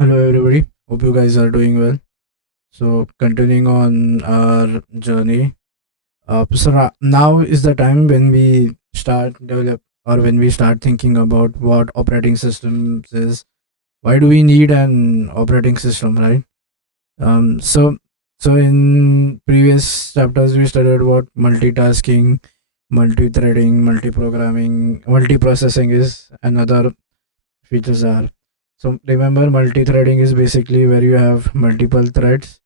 Hello, everybody. Hope you guys are doing well. So, continuing on our journey. Now is the time when we start develop or when we start thinking about what operating systems is. Why do we need an operating system, right? Um, so, so in previous chapters we studied about multitasking, multi-threading, multi-programming, multi-processing is another features are. So remember, multi-threading is basically where you have multiple threads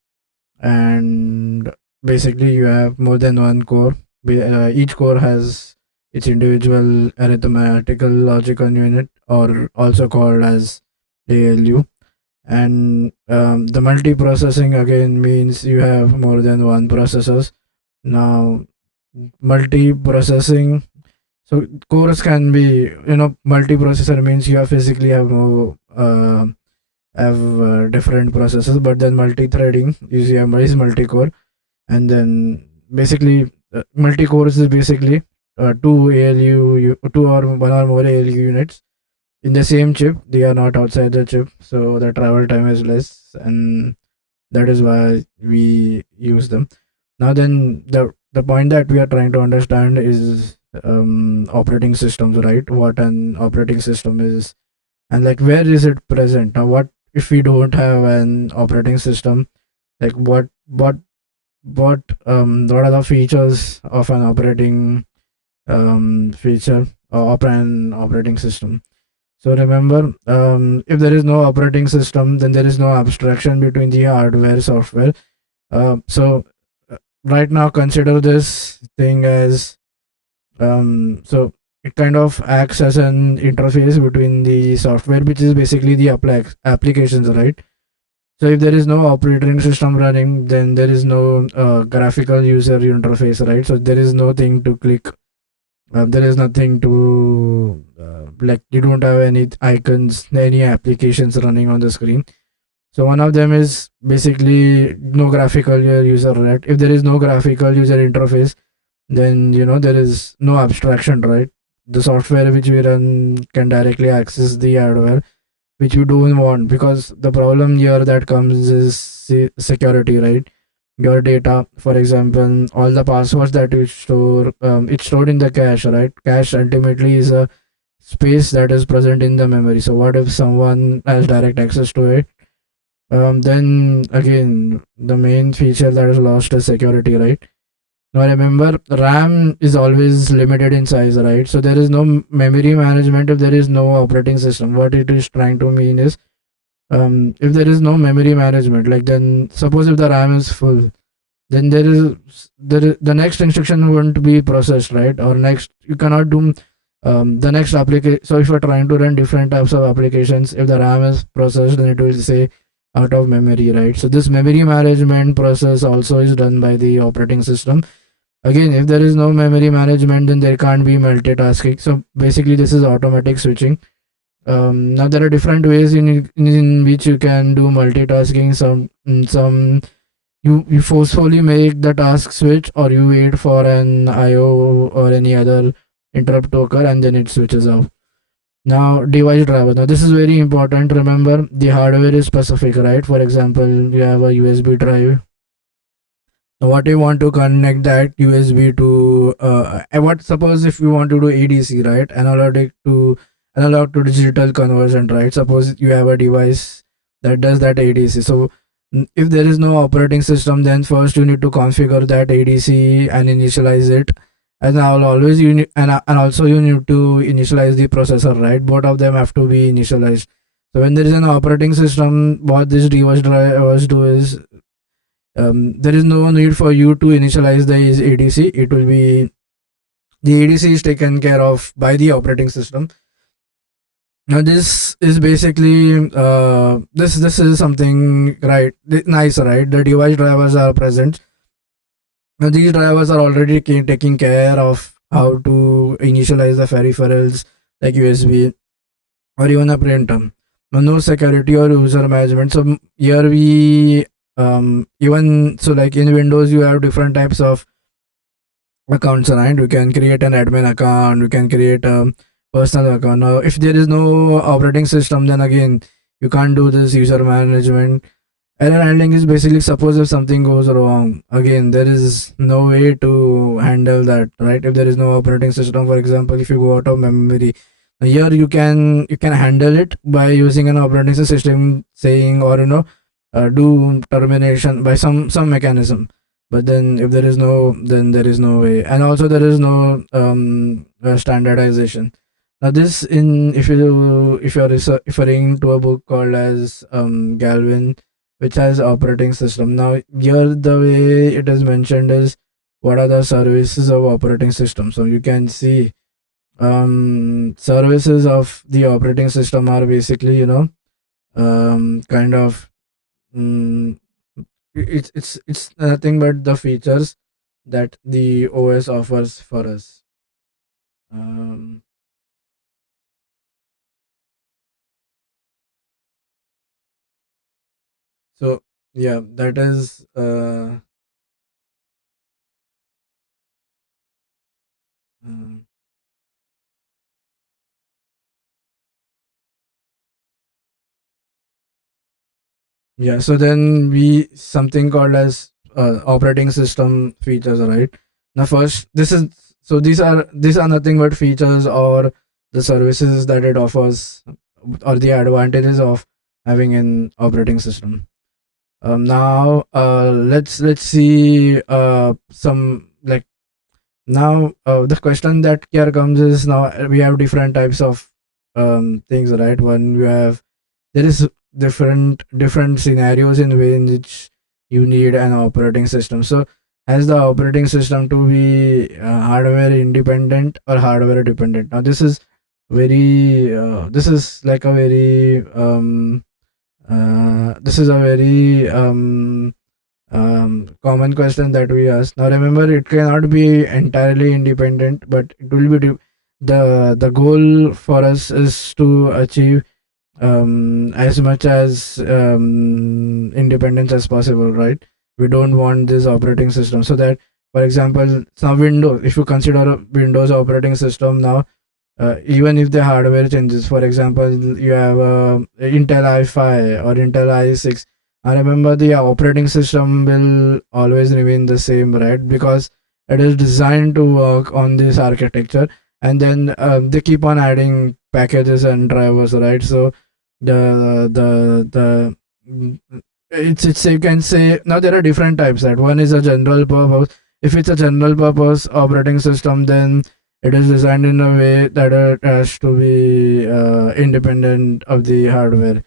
and basically you have more than one core. Each core has its individual arithmetical logical unit, or also called as ALU. And the multiprocessing again means you have more than one processors. Now, multiprocessing, so cores can be, multiprocessor means you have physically have more different processors, but then multi-threading is multi-core, and then basically multi-cores is basically two or one or more ALU units in the same chip. They are not outside the chip, so the travel time is less, and that is why we use them. Now then, the point that we are trying to understand is operating systems, right? What an operating system is, and like where is it present. Now what if we don't have an operating system? Like what are the features of an operating feature of an operating system? So remember, if there is no operating system, then there is no abstraction between the hardware software. So right now consider this thing as, so it kind of acts as an interface between the software, which is basically the applications, right? So if there is no operating system running, then there is no graphical user interface, right? So there is nothing to click. There is nothing to like. You don't have any icons, any applications running on the screen. So one of them is basically no graphical user, right? If there is no graphical user interface, then there is no abstraction, right? The software which we run can directly access the hardware, which you don't want, because the problem here that comes is security, right? Your data, for example, all the passwords that you store, it's stored in the cache, right? Cache ultimately is a space that is present in the memory. So what if someone has direct access to it? Then again, the main feature that is lost is security, right? Now remember, RAM is always limited in size, right? So there is no memory management if there is no operating system. What it is trying to mean is, if there is no memory management, like then suppose if the RAM is full, then the next instruction won't be processed, right? Or next you cannot do the next application. So if you're trying to run different types of applications, if the RAM is processed, then it will say out of memory, right? So this memory management process also is done by the operating system. Again, if there is no memory management, then there can't be multitasking. So basically this is automatic switching. Now there are different ways in which you can do multitasking. Some you forcefully make the task switch, or you wait for an IO or any other interrupt to occur and then it switches off. Now device driver. Now this is very important. Remember, the hardware is specific, right? For example, you have a USB drive. Now what you want to connect that USB to, what suppose if you want to do ADC, right? Analog to digital conversion, right? Suppose you have a device that does that ADC. So if there is no operating system, then first you need to configure that ADC and initialize it. And I'll always you need, and also you need to initialize the processor, right? Both of them have to be initialized. So when there is an operating system, what this device drivers do is, there is no need for you to initialize the ADC. It will be, the ADC is taken care of by the operating system. Now this is basically, this is something, right? Nice, right? The device drivers are present. Now these drivers are already taking care of how to initialize the peripherals like USB or even a printer. Now, no security or user management. So here we, even so like in Windows you have different types of accounts, right? We can create an admin account, we can create a personal account. Now if there is no operating system, then again You can't do this user management. Error handling is basically, suppose if something goes wrong, again there is no way to handle that, right? If there is no operating system, for example, if you go out of memory, here you can handle it by using an operating system saying, or do termination by some mechanism. But then if there is no, then there is no way, and also there is no standardization. Now this, in if you're referring to a book called as Galvin, which has operating system. Now here the way it is mentioned is what are the services of operating system. So you can see services of the operating system are basically, kind of, um, it's nothing but the features that the OS offers for us. um, so yeah, that is um, yeah, so then we something called as operating system features, right? Now first, this is, so these are nothing but features or the services that it offers, or the advantages of having an operating system. Now let's see some, like, now the question that here comes is, now we have different types of things, right? One, you have, there is different scenarios in which you need an operating system. So has the operating system to be hardware independent or hardware dependent? Now this is like a very this is a very common question that we ask. Now remember, it cannot be entirely independent, but it will be the goal for us is to achieve as much as independence as possible, right? We don't want this operating system, so that, for example, now Windows, if you consider a Windows operating system, now even if the hardware changes, for example, you have Intel i5 or Intel i6, I remember the operating system will always remain the same, right? Because it is designed to work on this architecture, and then they keep on adding packages and drivers, right? So the mm, it's you can say, now there are different types. That one is a general purpose. If it's a general purpose operating system, then it is designed in a way that it has to be independent of the hardware.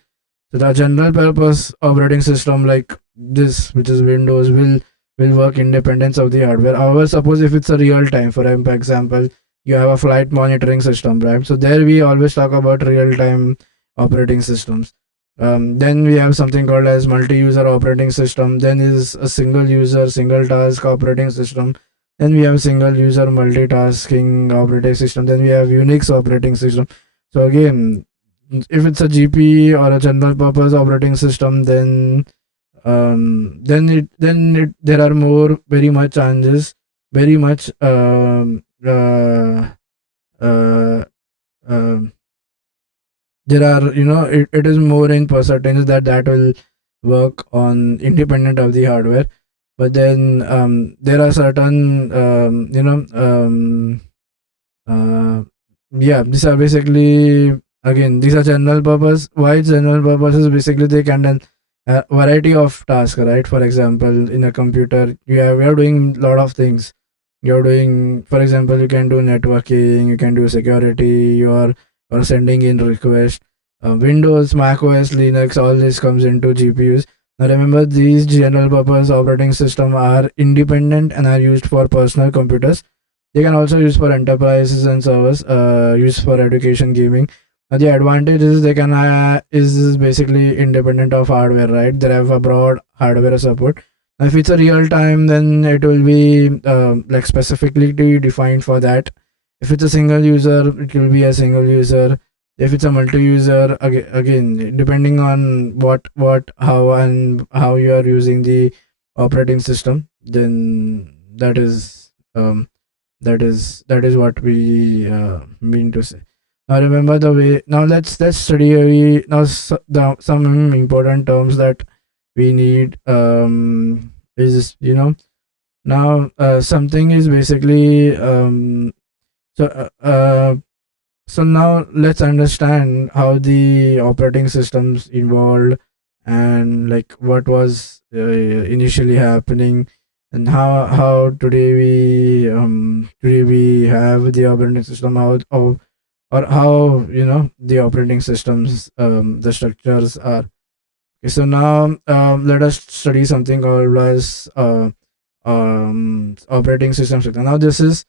So the general purpose operating system like this, which is Windows, will work independence of the hardware. However, suppose if it's a real time, for example, you have a flight monitoring system, right? So there we always talk about real time operating systems. Then we have something called as multi-user operating system. Then is a single user, single task operating system. Then we have single user multitasking operating system. Then we have Unix operating system. So again, if it's a GP or a general purpose operating system, then there are more very much chances, very much uh, um there are, it is more in percentage that will work on independent of the hardware. But then there are certain uh, yeah, these are basically, again, these are general purpose. Why general purpose is basically they can do a variety of tasks, right? For example, in a computer we are doing a lot of things. You're doing, for example, you can do networking, you can do security, you're sending in requests. Windows, macOS, Linux, all this comes into GPUs. Now remember, these general purpose operating system are independent and are used for personal computers. They can also use for enterprises and servers, used for education, gaming. The advantage is they can is basically independent of hardware, right? They have a broad hardware support. Now, if it's a real time, then it will be like specifically defined for that. If it's a single user, it will be a single user. If it's a multi-user, again, depending on how and how you are using the operating system, then that is what we mean to say. Now remember the way. Now let's study some important terms that we need. Is now something is basically so so now let's understand how the operating systems evolved, and like what was initially happening, and how today we have the operating system, how or how the operating systems, the structures are. Okay, so now let us study something called as operating system structure. Now this is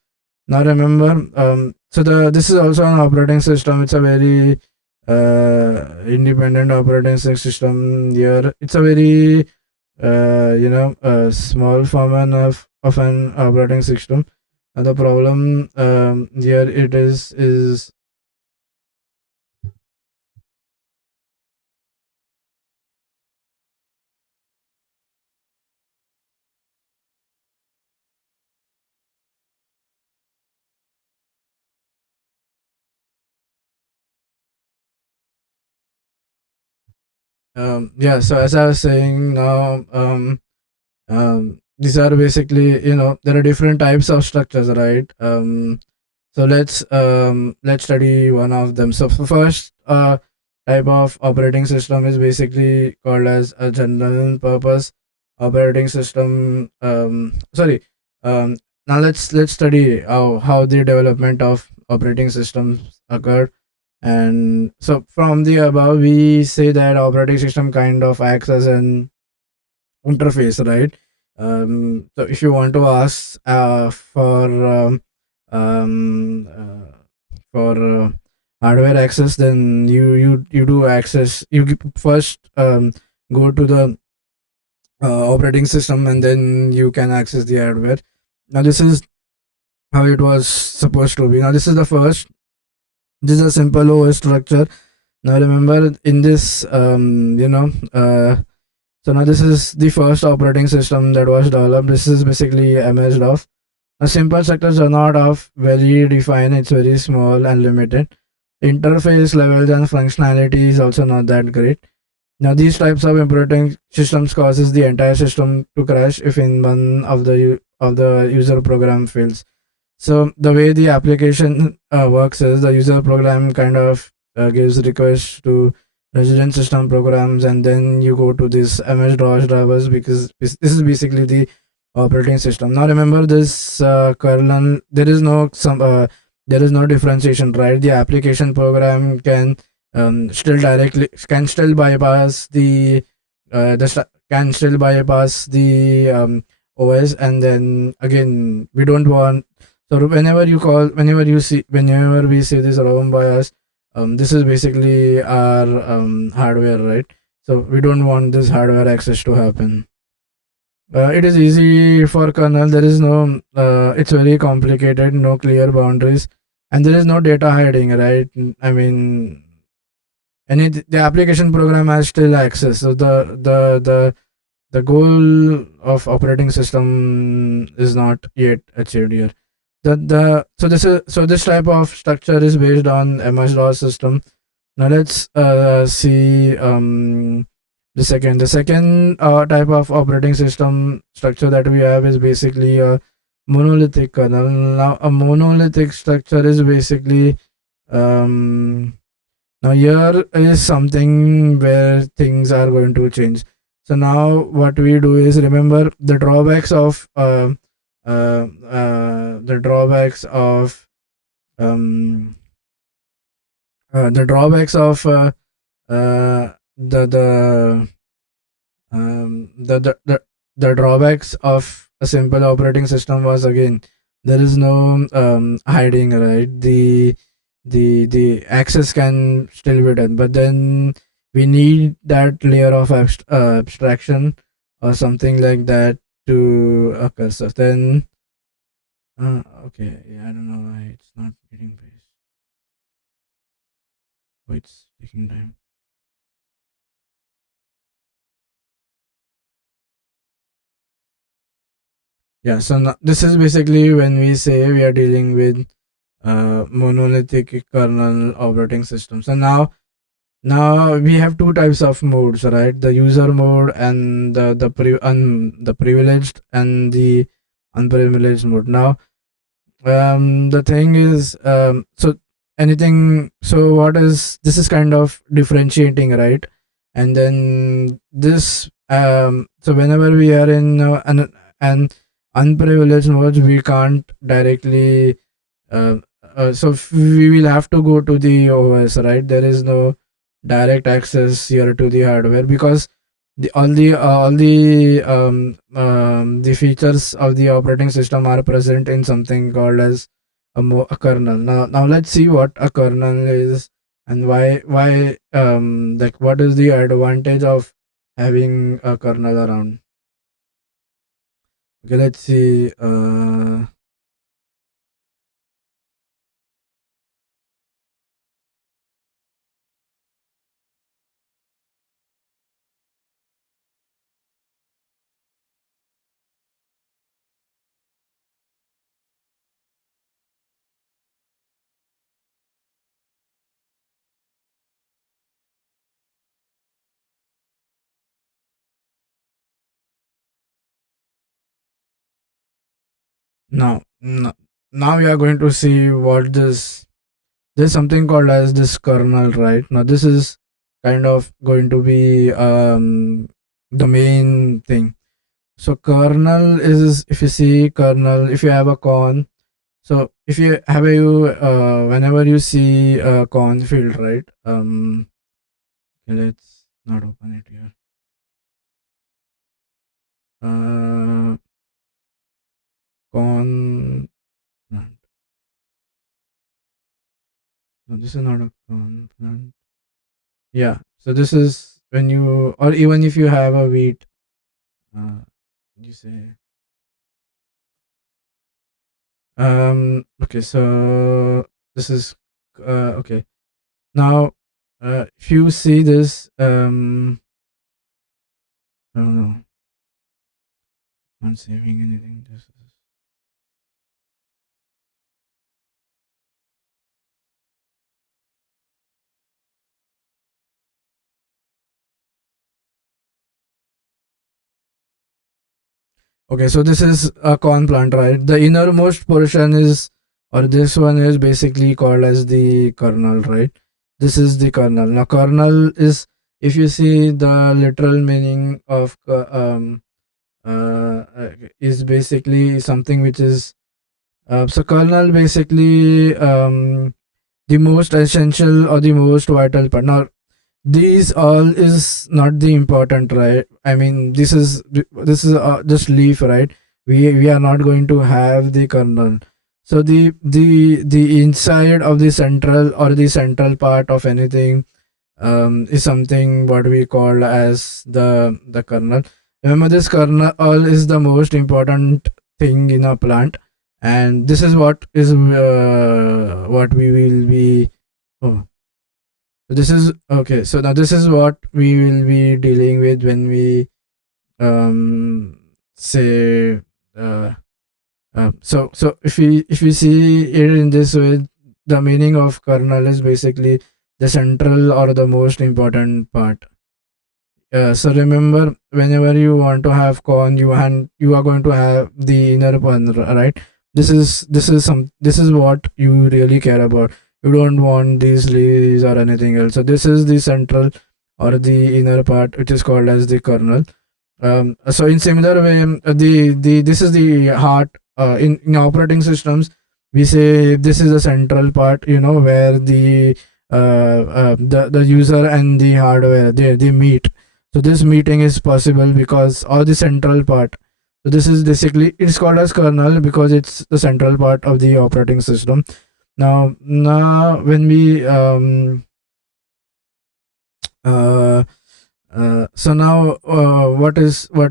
now remember, so the this is also an operating system. It's a very independent operating system. Here it's a very a small form of an operating system. And the problem here it is yeah. So as I was saying now, these are basically, there are different types of structures, right? So let's study one of them. So first type of operating system is basically called as a general purpose operating system. Sorry. Um, Now let's study how the development of operating systems occurred. And so from the above, we say that operating system kind of acts as an interface, right? So if you want to ask um, for hardware access, then you do access. First go to the operating system, and then you can access the hardware. Now this is how it was supposed to be. Now this is the first. This is a simple OS structure. Now remember in this, so now this is the first operating system that was developed. This is basically MS-DOS. A simple structures are not of very defined. It's very small and limited. Interface levels and functionality is also not that great. Now these types of operating systems causes the entire system to crash if in one of the user program fails. So the way the application works is the user program kind of gives requests to resident system programs, and then you go to this MS-DOS drivers, because this is basically the operating system. Now remember this kernel. There is no differentiation, right? The application program can still bypass can still bypass the OS, and then again we don't want. So whenever we see this ROM bias, this is basically our hardware, right? So we don't want this hardware access to happen. It is easy for kernel. There is no. It's very complicated. No clear boundaries, and there is no data hiding, right? I mean, the application program has still access. So the goal of operating system is not yet achieved here. The so this type of structure is based on MS-DOS system. Now let's see the second type of operating system structure that we have is basically a monolithic kernel. Now a monolithic structure is basically um, now here is something where things are going to change. So now what we do is remember the drawbacks of um, the drawbacks of the um, the, the the the drawbacks of a simple operating system was, again, there is no hiding, right? The access can still be done, but then we need that layer of abstraction or something like that to occur. So then okay, yeah, I don't know why it's not getting based. Oh, it's taking time. Yeah, so this is basically when we say we are dealing with monolithic kernel operating system. So now we have two types of modes, right? The user mode and the privileged and the unprivileged mode. Now, the thing is, what is this is kind of differentiating, right? And then this, so whenever we are in an unprivileged mode, we can't directly, uh, we will have to go to the OS, right? There is no direct access here to the hardware, because the features of the operating system are present in something called as a kernel. Now let's see what a kernel is, and like what is the advantage of having a kernel around. Okay, let's see. Now, now we are going to see what this. There's something called as this kernel, right? Now this is kind of going to be the main thing. So kernel is, if you see kernel, if you have a con, so if you have whenever you see a con field, right? Okay, let's not open it here. Uh, con. No, this is not a con. Yeah. So this is when you, or even if you have a wheat, you say. Okay, so this is okay. Now, if you see this, I don't know, not saving anything. This is okay. So this is a corn plant, right? The innermost portion is, or this one is basically called as the kernel, right? This is the kernel. Now, kernel is, if you see the literal meaning of is basically something which is so kernel basically the most essential or the most vital part. Now these all is not the important, right? I mean, this is just leaf, right? We are not going to have the kernel. So the inside of the central, or the central part of anything, is something what we call as the kernel. Remember, this kernel is the most important thing in a plant, and this is what we will be. Oh, so this is okay. So now this is what we will be dealing with when we say uh, so if we see it in this way, the meaning of kernel is basically the central or the most important part. So remember, whenever you want to have corn, you are going to have the inner one, right? This is what you really care about. You don't want these leaves or anything else. So this is the central or the inner part, which is called as the kernel. So in similar way, the this is the heart. In operating systems, we say this is the central part. Where the user and the hardware, they meet. So this meeting is possible because, or the central part. So this is basically, it's called as kernel because it's the central part of the operating system. Now when we uh, so now what is so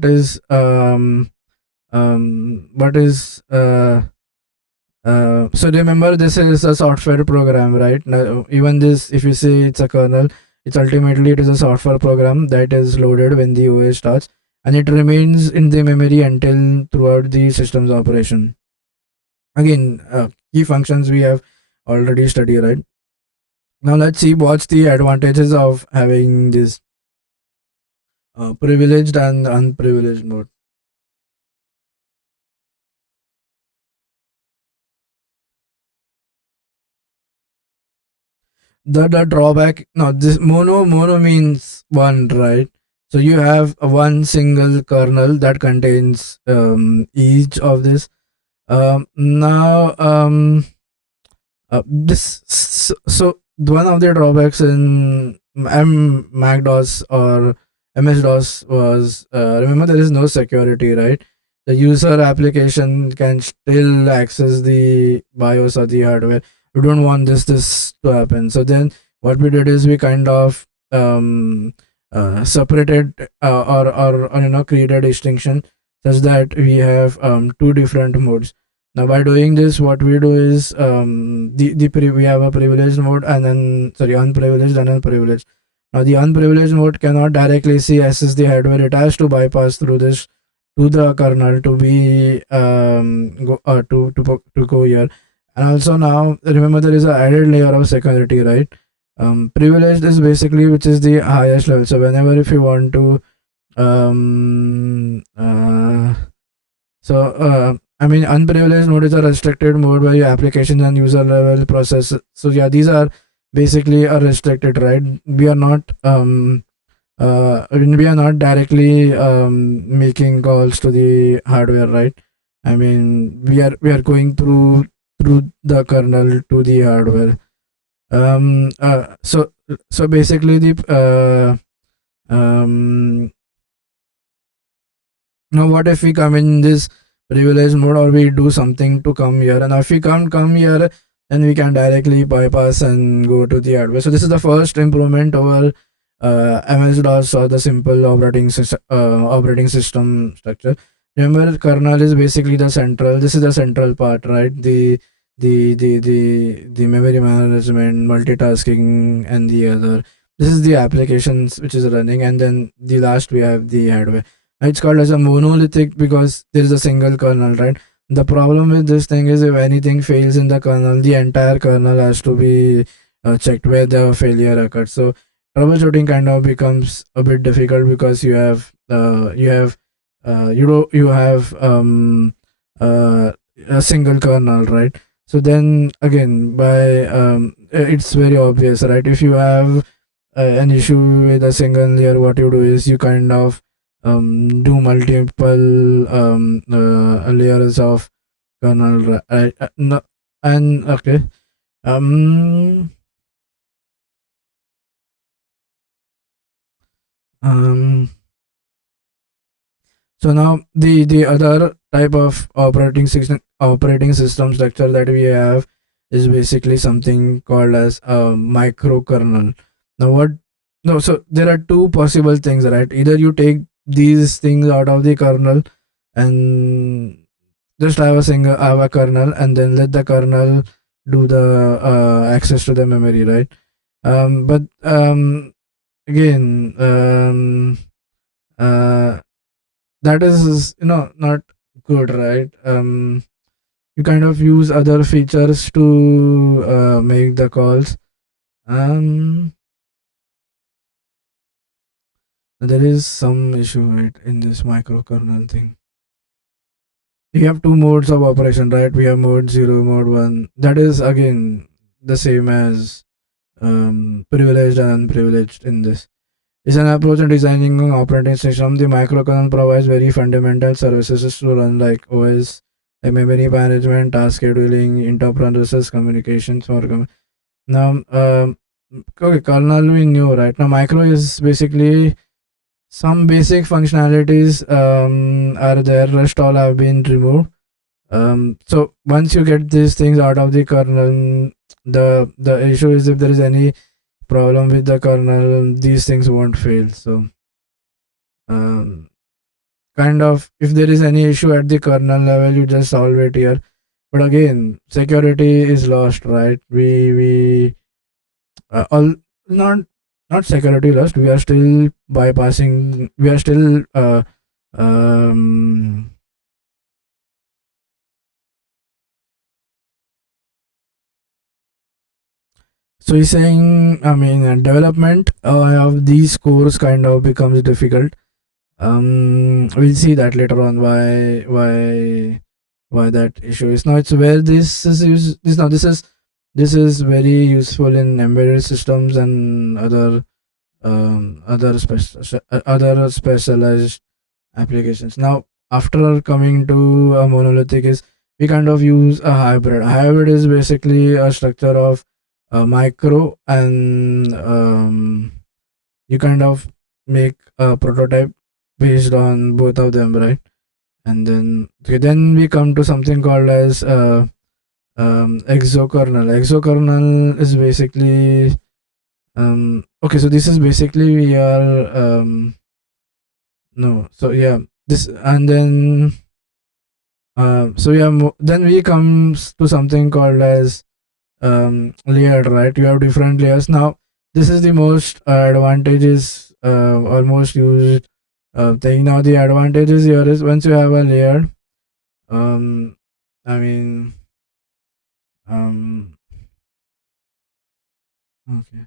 remember, this is a software program, right? Now, even this, if you say it's a kernel, it is a software program that is loaded when the OS starts, and it remains in the memory until throughout the system's operation. Again, key functions we have already study, right? Now let's see what's the advantages of having this privileged and unprivileged mode. The drawback, no, this mono means one, right? So you have a one single kernel that contains each of this. Now this so one of the drawbacks in Mac DOS or MS DOS was, remember, there is no security, right? The user application can still access the BIOS or the hardware. We don't want this to happen. So then what we did is we kind of separated, or created distinction such that we have two different modes. Now, by doing this, what we do is, we have a privileged mode and then, sorry, unprivileged and unprivileged. Now, the unprivileged mode cannot directly see access the hardware. It has to bypass through this to the kernel to be to go here. And also now, remember, there is a added layer of security, right? Privileged is basically which is the highest level. So whenever if you want to um, I mean, unprivileged mode is a restricted mode where your application and user level process. So yeah, these are basically are restricted, right? We are not directly making calls to the hardware, right? I mean, we are going through the kernel to the hardware. So basically the now what if we come in this privilege mode, or we do something to come here, and if we can't come here, then we can directly bypass and go to the hardware. So this is the first improvement over MS DOS or the simple operating system structure. Remember, kernel is basically the central. This is the central part, right? The memory management, multitasking, and the other. This is the applications which is running, and then the last we have the hardware. It's called as a monolithic because there is a single kernel, right? The problem with this thing is if anything fails in the kernel, the entire kernel has to be checked where the failure occurred. So troubleshooting kind of becomes a bit difficult because you have a single kernel, right? So then again, by it's very obvious, right? If you have an issue with a single layer, what you do is you kind of do multiple layers of kernel, no, and okay. um um so now the other type of operating system structure that we have is basically something called as a microkernel. Now what no So there are two possible things, right? Either you take these things out of the kernel and just have a kernel, and then let the kernel do the access to the memory, right? But again, uh, that is not good, right? You kind of use other features to make the calls. um there is some issue, right, in this microkernel thing. We have two modes of operation, right? We have mode 0, mode 1. That is again the same as privileged and unprivileged in this. Is an approach in designing an operating system. The microkernel provides very fundamental services to run like OS, like memory management, task scheduling, inter-process communications. Now, okay, kernel we knew, right? Now, micro is basically some basic functionalities are there. Rest all have been removed. So once you get these things out of the kernel, the issue is if there is any problem with the kernel, these things won't fail. So um, kind of if there is any issue at the kernel level, you just solve it here. But again, security is lost, right? We all not not security lost. We are still bypassing. We are still um So he's saying, I mean, development of these cores kind of becomes difficult. We'll see that later on why that issue is. Now it's where this is this now this is very useful in embedded systems and other specialized applications. Now, after coming to a monolithic, is we kind of use a hybrid. A hybrid is basically a structure of micro and you kind of make a prototype based on both of them, right? And then okay, then we come to something called as exokernel. Exokernel is basically okay. So this is basically we are no. So yeah, this and then so yeah, then we comes to something called as layered, right? You have different layers. Now this is the most advantages or most used thing. Now the advantages here is once you have a layer, um I mean um okay.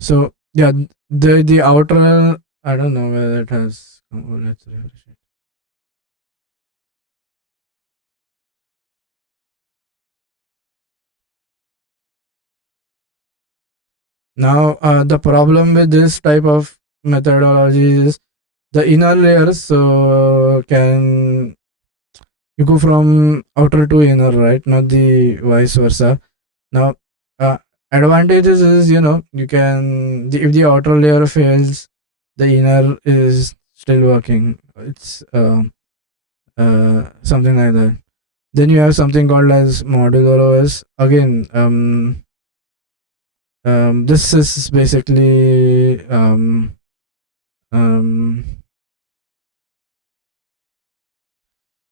So yeah, the outer, I don't know whether it has let's refresh it. Now the problem with this type of methodology is the inner layers, so can you go from outer to inner, right? Not the vice versa. Now uh, advantages is, you know, you can if the outer layer fails, the inner is still working. It's something like that. Then you have something called as modular OS. Again, this is basically um,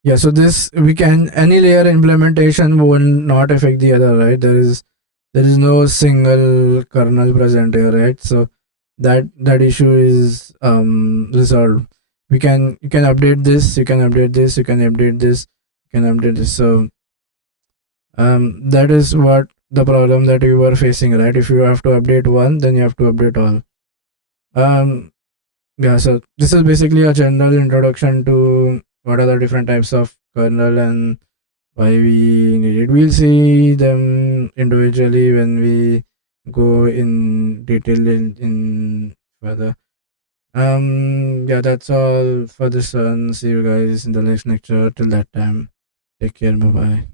yeah. So this we can any layer implementation will not affect the other, right? There is no single kernel present here, right? So that issue is resolved. We can you can update this, you can update this, you can update this, you can update this. So that is what the problem that you were facing, right? If you have to update one, then you have to update all. um yeah, so this is basically a general introduction to what are the different types of kernel and why we need it. We'll see them individually when we go in detail in further. Yeah, that's all for this one. See you guys in the next lecture. Till that time, take care. Bye bye.